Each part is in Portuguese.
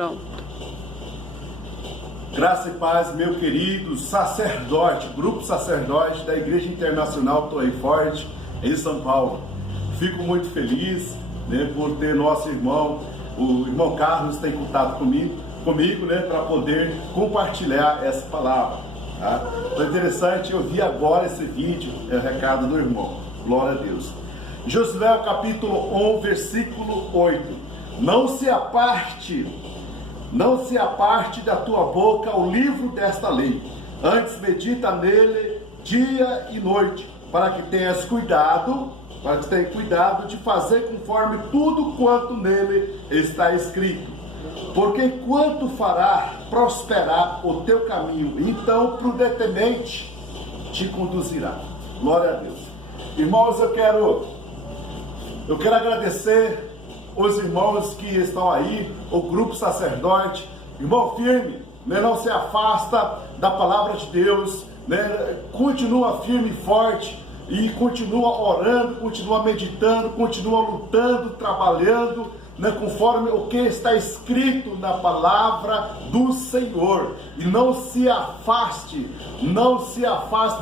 Pronto. Graça e paz, meu querido sacerdote, grupo sacerdote da Igreja Internacional Torre Forte, em São Paulo. Fico muito feliz, né, por ter nosso irmão, o irmão Carlos, tem contato comigo, né, para poder compartilhar essa palavra. Tá? Foi interessante, eu vi agora esse vídeo, é o recado do irmão. Glória a Deus. Josué, capítulo 1, versículo 8. Não se aparte da tua boca o livro desta lei, antes medita nele dia e noite, para que tenhas cuidado de fazer conforme tudo quanto nele está escrito. Porque enquanto fará prosperar o teu caminho, então prudentemente te conduzirá. Glória a Deus. Irmãos, eu quero agradecer os irmãos que estão aí, o grupo sacerdote, irmão firme, né? Não se afasta da palavra de Deus, né? Continua firme e forte, e continua orando, continua meditando, continua lutando, trabalhando, né? Conforme o que está escrito na palavra do Senhor, e não se afaste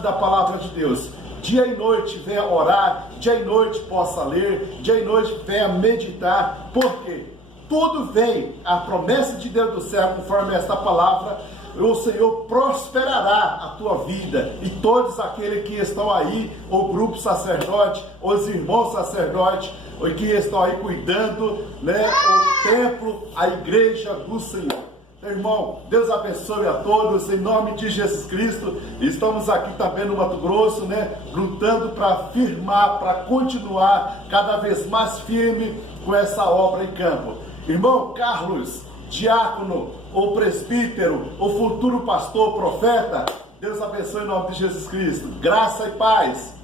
da palavra de Deus. Dia e noite venha orar, dia e noite possa ler, dia e noite venha meditar, porque tudo vem, a promessa de Deus do céu, conforme esta palavra, o Senhor prosperará a tua vida, e todos aqueles que estão aí, o grupo sacerdote, os irmãos sacerdotes, que estão aí cuidando, né, o templo, a igreja do Senhor. Irmão, Deus abençoe a todos, em nome de Jesus Cristo. Estamos aqui também no Mato Grosso, né, lutando para firmar, para continuar cada vez mais firme com essa obra em campo. Irmão Carlos, diácono, ou presbítero, ou futuro pastor, profeta, Deus abençoe em nome de Jesus Cristo. Graça e paz.